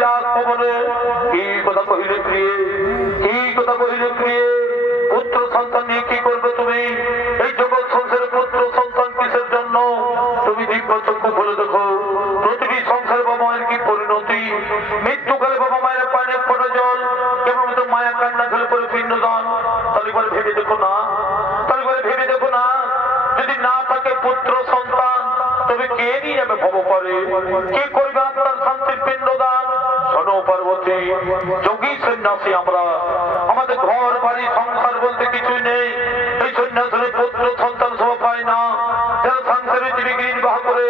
কৈলাস ভবনে কি কথা কহিলে প্রিয়ে, কি কথা কহিলে প্রিয়ে? পুত্র সন্তান নিয়ে কি করবে তুমি? এই জগৎ সংসারের পুত্র সন্তান কিসের জন্য? তুমি দিব্য চক্ষু খুলে দেখো, প্রতিটি সংসারে বাবা মায়ের কি পরিণতি। মৃত্যুকালে বাবা মায়ের পানে ফোটা জল, কেবল তো মায়া কান্না খেলে পরে পিণ্ডদান। তাহলে বলে ভেবে দেখো না, তাহলে বলে ভেবে দেখো না, যদি না থাকে পুত্র সন্তান তবে কে নিয়ে যাবে ভব করে? কে করবে আপনার শান্তির পিণ্ডদান? শোনো পার্বতী, যোগী সন্ন্যাসী আমরা, আমাদের ঘর বাড়ি সংসার বলতে কিছুই নেই। এই সন্ন্যাসের পুত্র সন্তান সব পায় না। যারা সংসারে জীবিকা নির্বাহ করে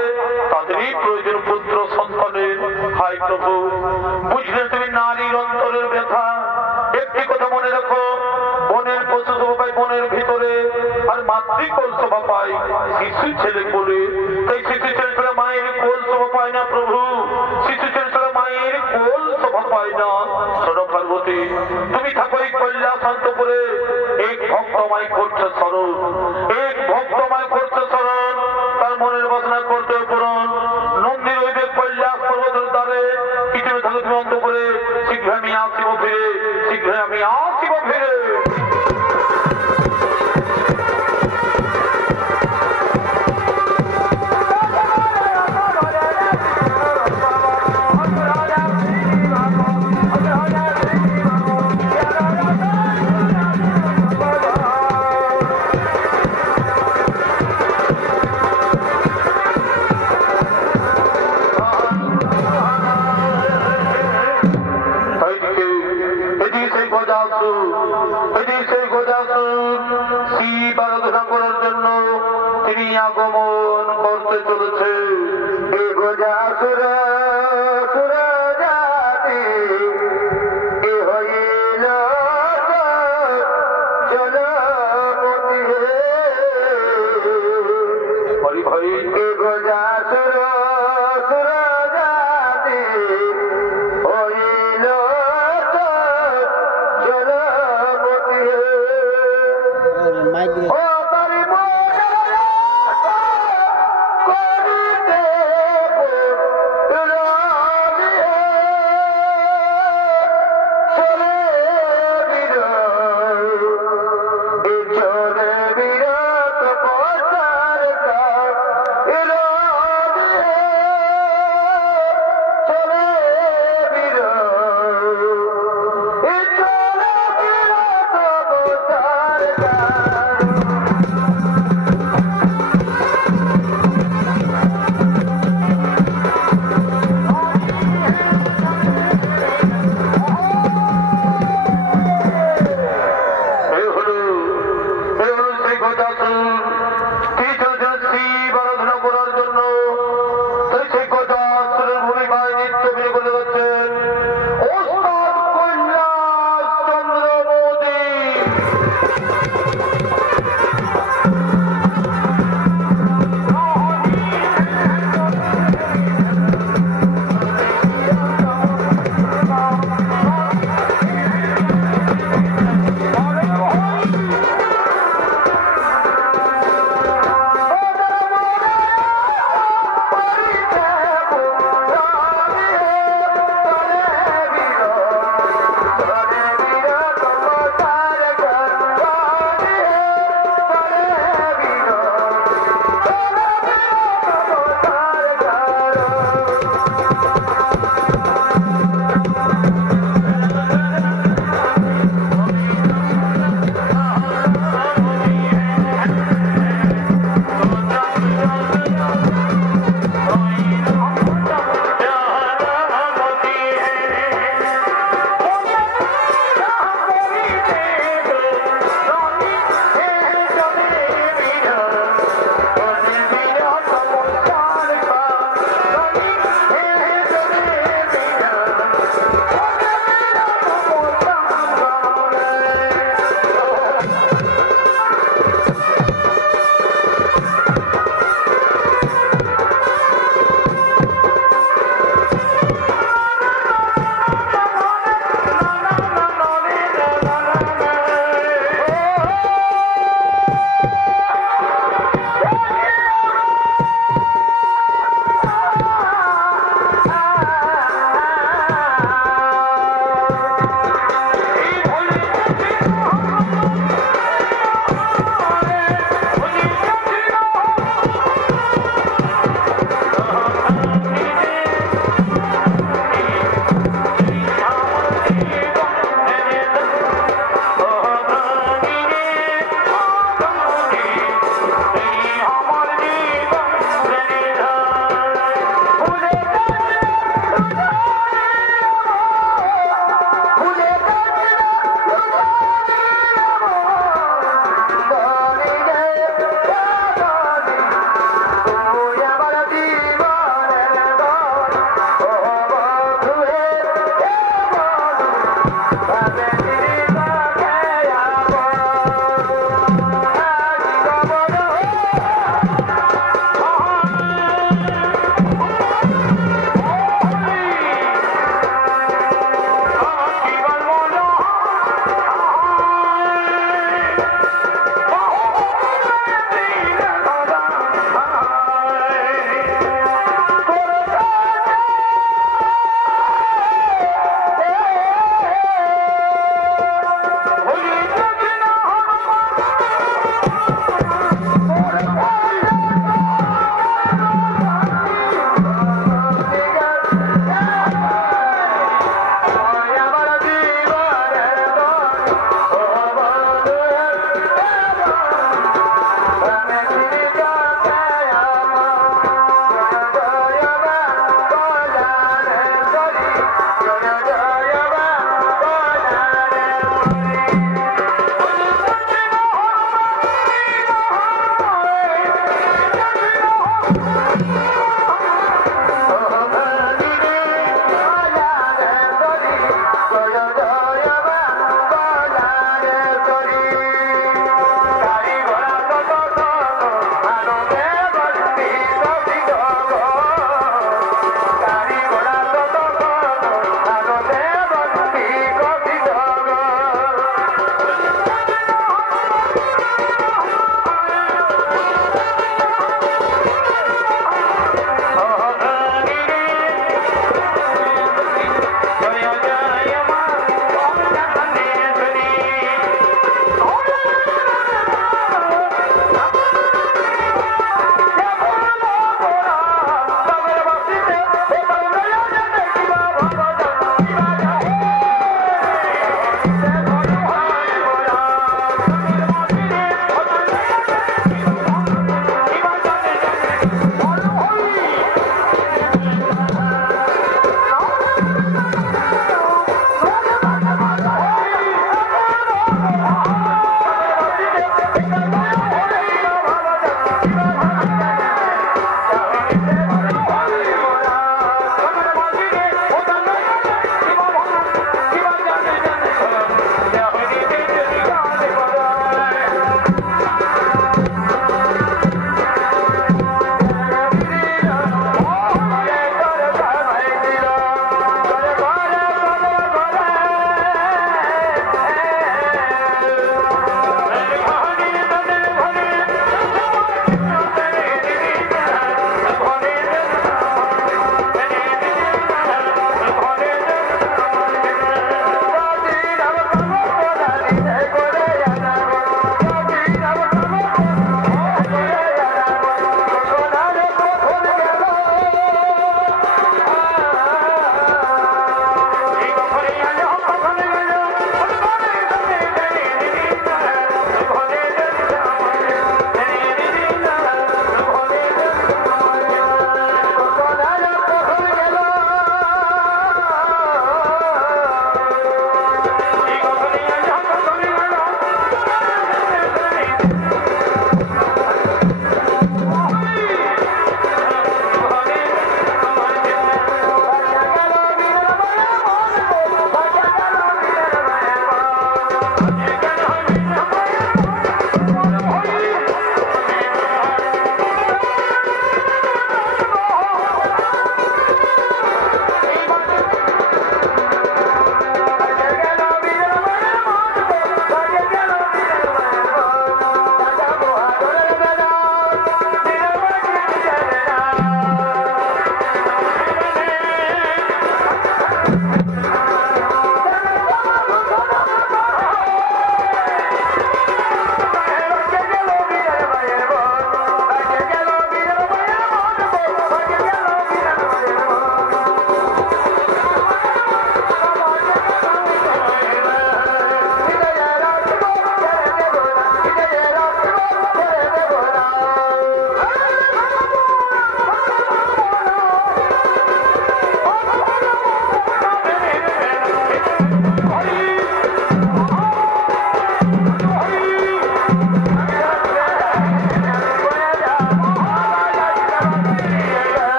তাদেরই প্রয়োজন পুত্র সন্তানের। হাই প্রভু, বুঝলে তুমি নারীর অন্তরের ব্যথা? একটি কথা মনে রাখো, বনের পশু সভা পায় বনের ভিতরে, আর মাতৃকোল সভা পায় শিশু ছেলে কোলে। তাই শিশু ছেলে ছাড়া মায়ের কোল সভা পায় না প্রভু, শিশু ছেলে ছাড়া মায়ের কোল সভা পায় না। শোনো পার্বতী, তুমি থাকো এই কৈলাস শান্ত করে, এক ভক্ত মাই করছে স্মরণ, এক ভক্ত মাই করছে স্মরণ, তার মনের বাসনা করতে পূরণ। নন্দীর হইবে কৈলাস পর্বতের দ্বারে, পৃথিবী থাকে তুমি অন্ত করে, শীঘ্র আমি আসিব ফিরে, শীঘ্র আমি আসিব ফিরে। শিব আরাধনা করার জন্য তিনি আগমন করতে চলেছে।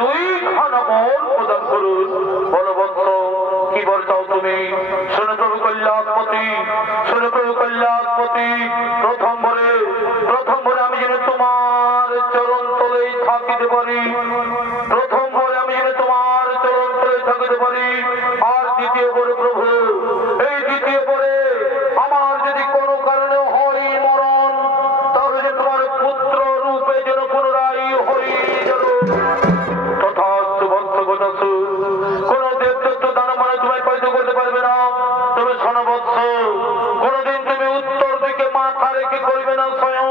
2 খানা বর প্রদান করুন। বলো বৎস, কি বর চাও তুমি? শোনো প্রভু কল্যাণপতি, শোনো প্রভু কল্যাণপতি, প্রথম ভরে আমি যেন তোমার চরণ তলেই থাকিতে পারি, প্রথম ভরে আমি যেন তোমার চরণ তলে থাকিতে পারি। আর দ্বিতীয় ভরে প্রভু, এই দ্বিতীয় ভরে আমার যদি কোনো কারণে হয় মরণ, তাহলে যে তোমার পুত্র রূপে যেন পুনরায় হরি যেন তথাস্তু বৎস গতাস্তু। কোন দেবদত্ত দান মানে তোমায় পালিত করতে পারবে না। তবে শোনো বৎস, কোনদিন তুমি উত্তর দিকে মাথা রেখে করবে না স্বয়ং,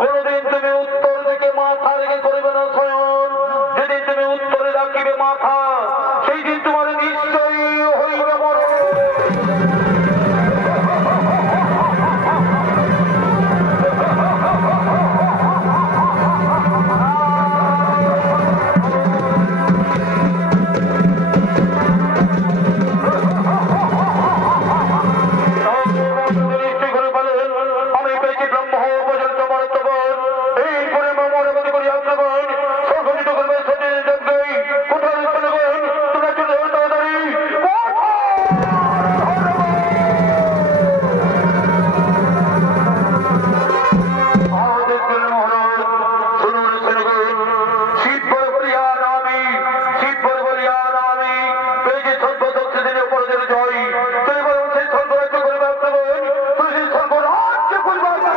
কোনদিন তুমি উত্তর দিকে মাথা রেখে করবে না স্বয়ং। যেদিন তুমি উত্তরে রাখিবে মাথা, সেই দিন তোমার নিশ্চয়ই হইবে মরণ। আমি পেয়েছি ব্রহ্ম উপযুক্ত মরত্বগণ, এই পরে মমরবতী করি আগ্রগণ, সংঘটিত করবে সতীর যজ্ঞই কোথায় স্থানগণ, তোমরা চলে যাও তাড়াতাড়ি। শিব বলিয়া নামি, শিব বলিয়া নামি, পেয়েছি সর্বদক্ষ দিনে অপরাধের জয়। তুমি বলো সেই সর্বরাজ্য করবে আগ্রগণ, তুমি সেই সর্বরাজ্য করবে আগ্রগণ।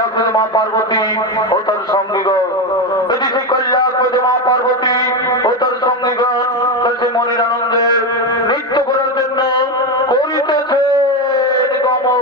কৈলাস মা পার্বতী ও তার সঙ্গীগণ, এদিকে কৈলাস মা পার্বতী ও তার সঙ্গীগণ সে মনের আনন্দে নৃত্য করার জন্য করিতেছে গমন।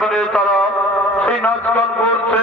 মিলে তারা সেই নাচ গান করছে।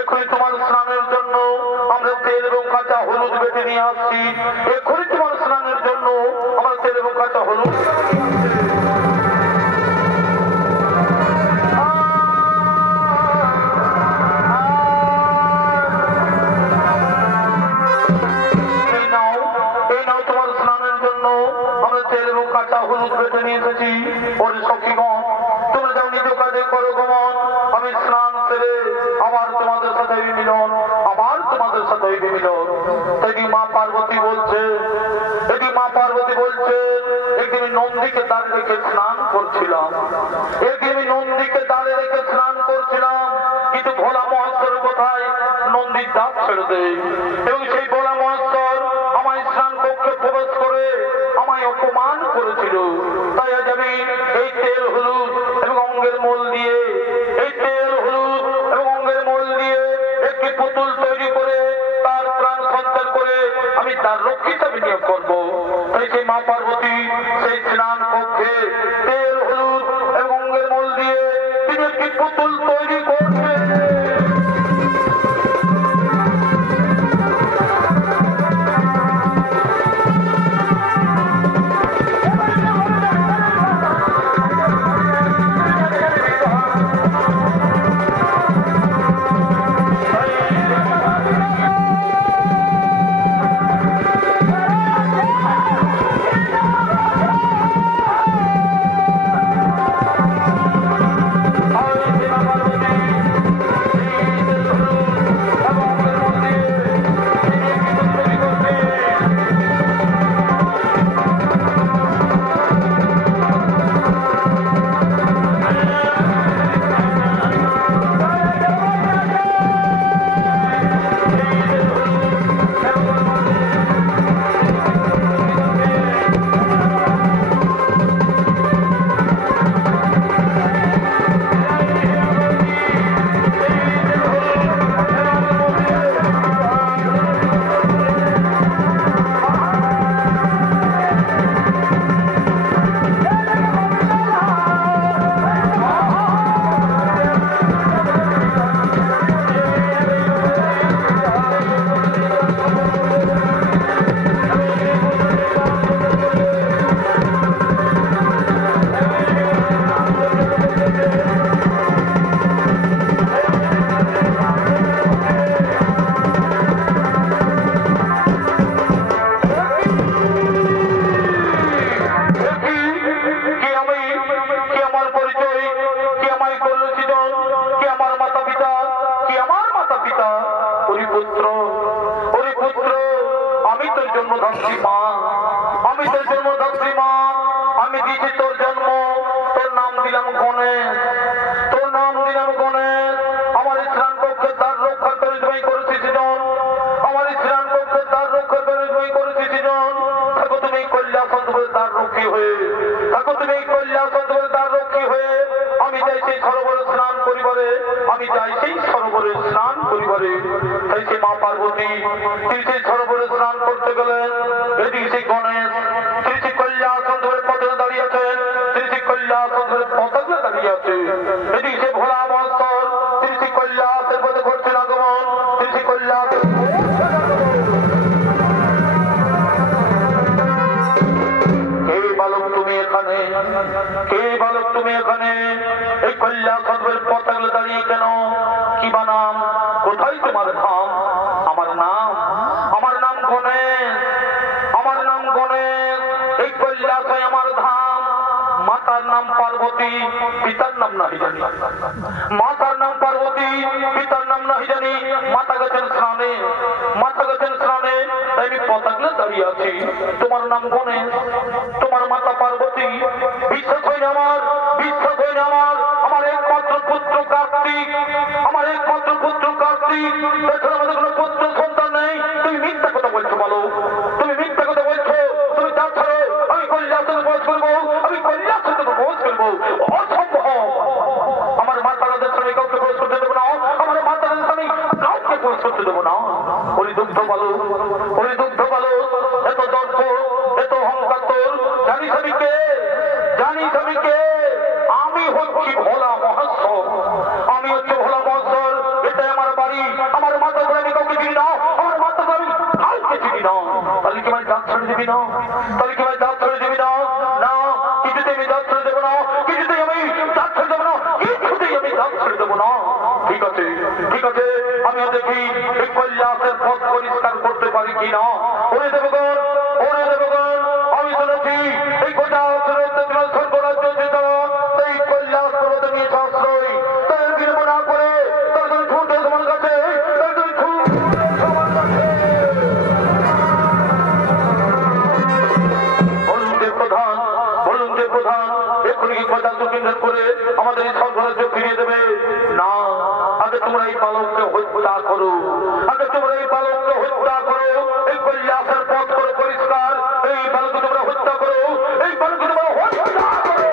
এক্ষুনি তোমার স্নানের জন্য আমরা তেল এবং কাঁচা হলুদ বেটে নিয়ে আসছি। এক্ষুনি তোমার স্নানের জন্য আমরা তেল এবং কাঁচা হলুদ হলুদ বেটে নিয়ে এসেছি। ওর সখীগণ তোমরা যাও নিজ কাজে করো গমন, আমি স্নান সেরে আবার তোমাদের সাথে মিলন, আবার তোমাদের সাথে মিলন। এটি মা পার্বতী বলছে, এটি মা পার্বতী বলছে, একদিন নন্দীকে দাঁড়িয়ে রেখে স্নান করছিলাম, একদিন নন্দীকে দাঁড়িয়ে রেখে স্নান করছিলাম, কিন্তু ভোলা মহেশ্বর কোথায় নন্দীর দাঁত ছেড়ে দেয় এবং সেই বলা মহাস্তর আমায় স্নান কক্ষে প্রবেশ করে আমায় অপমান করেছিল। তাই আজ আমি এই তেল হলুদ এবং অঙ্গের মোল দিয়ে একটি পুতুল তৈরি করে তার প্রাণ সঞ্চার করে আমি তার রক্ষিতা বিনিয়োগ করবো। তাই সেই মা পার্বতী সেই স্নান কক্ষে তেল হলুদ এবং অঙ্গের মোল দিয়ে তিনি একটি পুতুল তৈরি করছেন। হত্যা করো, আগে তোমরা এই বালককে হত্যা করো, এই কৈলাসের পথ করো পরিষ্কার, এই বালককে তোমরা হত্যা করো, এই বালককে তোমরা হত্যা করো।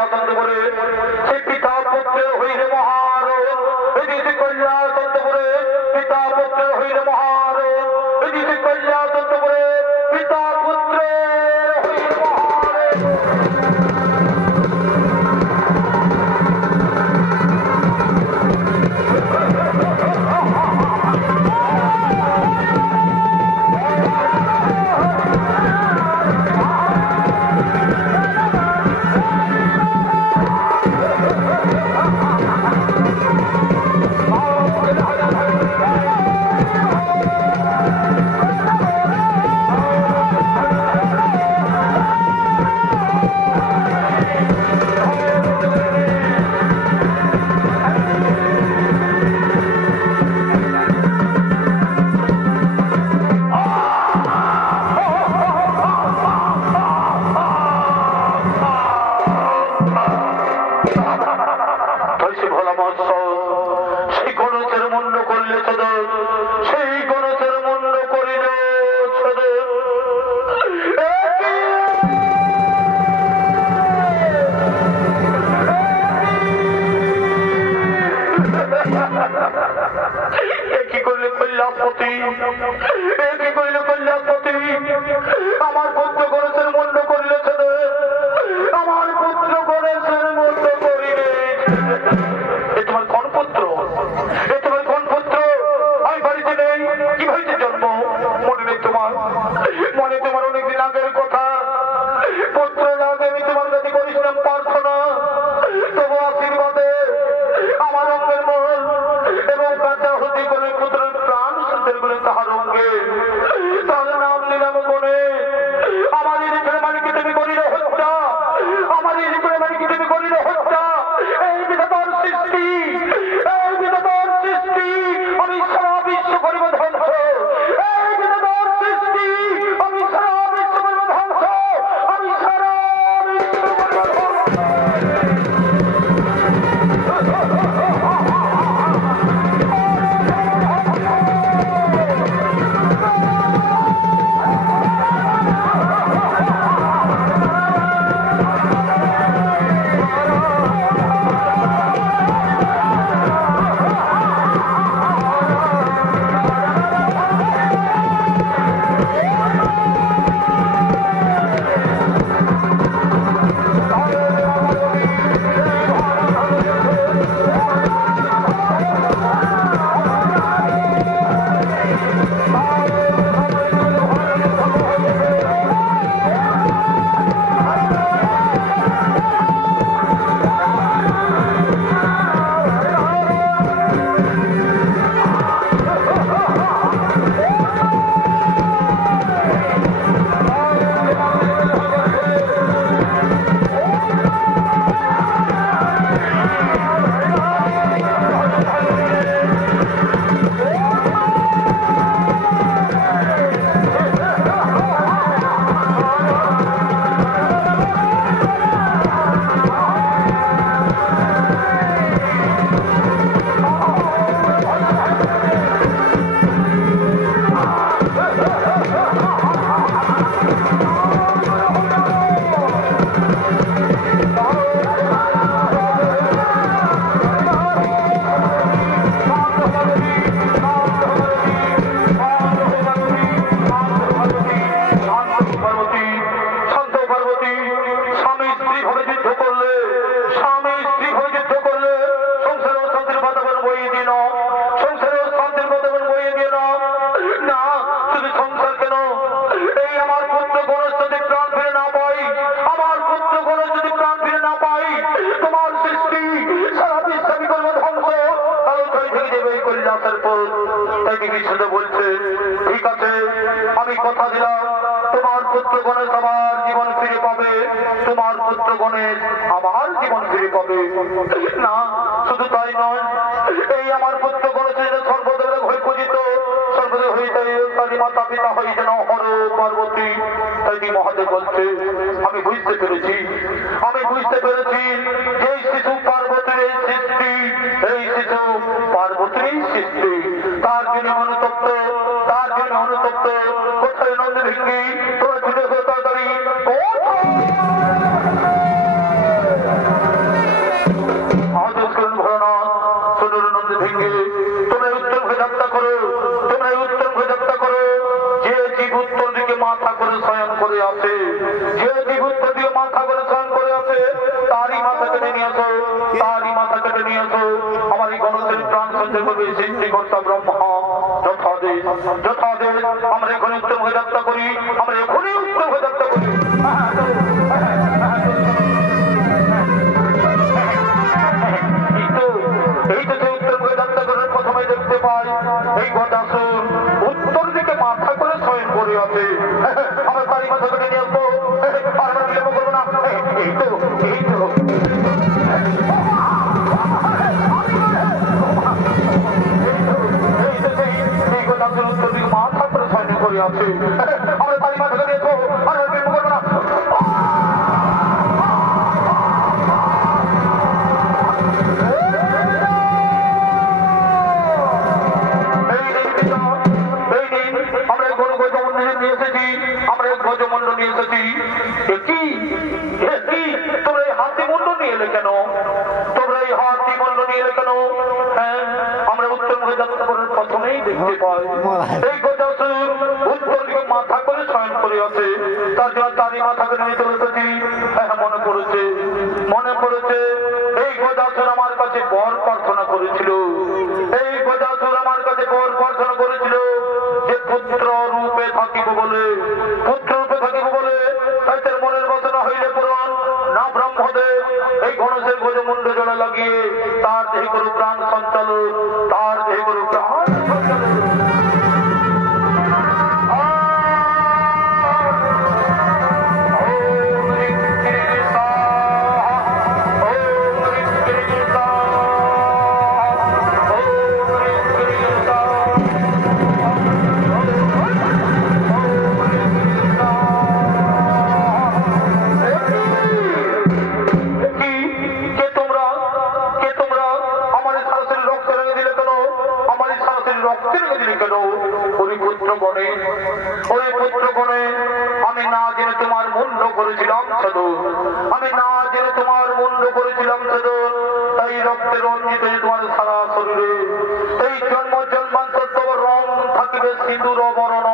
কন্যাতন্ত্র করে সে পিতা পুত্র হইলে মহার এদিকে কন্যাতন্ত্র করে পিতা পুত্র হইলে মহার এদিকে কন্যাতন্ত্র করে পিতা পুত্র হইলে আমার পুত্র গণেশের মুন্ড করিলে আমার পুত্র গণেশের মুন্ড করিলে এ তোমার কোন পুত্র এ তোমার কোন পুত্র আমি বাড়িতে নেই কি হয়েছে জন্ম মনে নেই তোমার মনে তোমার অনেকদিন আগের কথা পুত্র লাগে আমি তোমার কাছে করেছিলাম প্রার্থনা তবু আশীর্বাদে আমার অঙ্গের মহল এবং কাঁচা হতে করে পুত্রের প্রাণ সুন্দর করে তাহার অঙ্গে তার নাম নিলাম মনে আমার এই মানিকে তুমি করিল হত্যা আমার এই মানিকে তুমি করিল হত্যা এই বিধাতার সৃষ্টি এই বিধাতার সৃষ্টি আমি সারা বিশ্ব করিব ধ্বংস এই বিধাতার সৃষ্টি আমি সারা বিশ্ব করিব ধ্বংস আমি সারা বিশ্ব করিব ঠিক আছে আমি কথা দিলাম তোমার পুত্র গণেশ আমার জীবন ফিরে পাবে তোমার পুত্র গণেশ আমার জীবন ফিরে পাবে না শুধু তাই নয় এই আমার পুত্র গণেশের সর্বদেব হয়ে পূজিত সর্বদেব হয়ে তাই মাতা পিতা হয়ে যেন হর পার্বতী তাই মহাদেব বলছে আমি বুঝতে পেরেছি যে শিশু পার্বতীর সৃষ্টি এই শিশু পার্বতীর সৃষ্টি তার জন্য অনুতপ্ত কোথায় নন্দ ভিঙ্গি তোরা ছুটে তাড়াতাড়ি আছে, যে জীবত্ব দিয়ে মাথা করে স্নান করে আছে, তারই মাথা কেটে নিয়ে আসো, তারই মাথা কেটে নিয়ে আসো। আমার এই গণেশের প্রাণ সঞ্চয় করবে সৃষ্টিকর্তা ব্রহ্মা। যথাদেশ যথাদেশ আমরা এখানে উত্তম হয়ে যাত্রা করি, আমরা এখনই উত্তম হয়ে যাত্রা করি। এই তো সেই উত্তর হয়ে যাত্রা করার প্রথমে দেখতে পাই এই গদাসুর উত্তর দিকে মাথা করে শয়ন করে আছে। আমার তারই মাথা করে নিয়ে আসবো, আর বিলম্ব করবো না। এই তো এই তো মাথা করে শয়ন করে আছে। আমরা তারই মাথা করে নিয়ে আসবো, আর বিলম্ব করবো না। তোমরা এই হাতি মূল্য নিয়ে এলে কেন? তোমরা এই হাতি মূল্য নিয়ে এলে কেন? হ্যাঁ, আমরা উত্তর মুখে যাত্রা করার প্রথমেই দেখতে পাই এই গজাসুর উত্তর দিকে মাথা করে শয়ন করে আছে। তার জন্য তারই মাথা করে নিয়ে চলে এসেছি। হ্যাঁ, মনে পড়েছে, মনে পড়েছে এই গজাসুর আমার কাছে বর প্রার্থনা করেছিল। এই গজাসুর আমার কাছে বর প্রার্থনা করেছিল যে পুত্র রূপে থাকিব বলে, পুত্র রূপে থাকিব বলে। তাদের মনের বাসনা হইলে পূরণ না ব্রহ্মদেব এই গণেশের গজমুণ্ড জোড়া লাগিয়ে তার দেহে করু প্রাণ সঞ্চালন, তার দেহে করু প্রাণ সঞ্চালন। আমি না জেনে তোমার মুন্ড করেছিলাম সদর, আমি না জেনে তোমার মুন্ড করেছিলাম সদর। তাই রক্তে রঞ্জিত তোমার সারা শরীরে এই জন্ম জন্মান্তর তব রং থাকিবে সিঁদুর বরণ,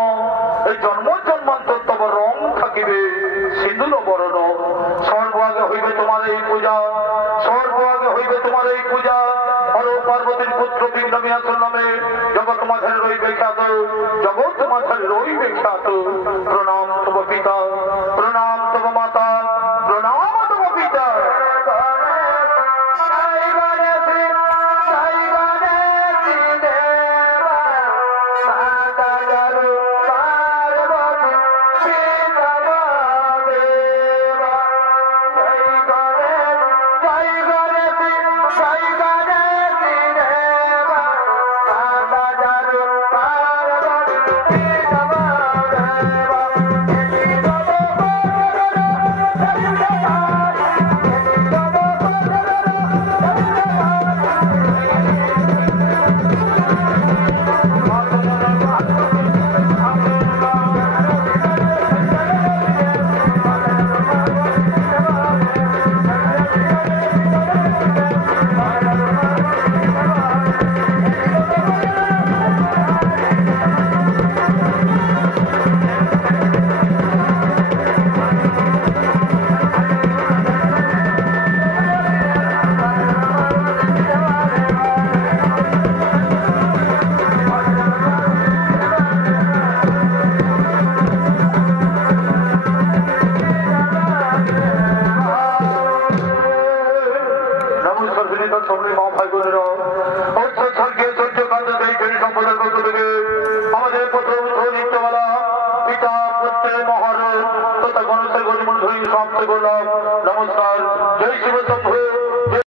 এই জন্ম জন্মান্তর তব রং থাকিবে সিঁদুর বরণ। সর্ব আগে হইবে তোমার এই পূজা, সর্ব আগে হইবে তোমার এই পূজা। হর পার্বতীর পুত্র বিক্রমী আসল নামে জগৎ মাঝারে রইবে খ্যাত, জগৎ মাঝারে রইবে খ্যাত। প্রণাম তব পিতা, প্রণাম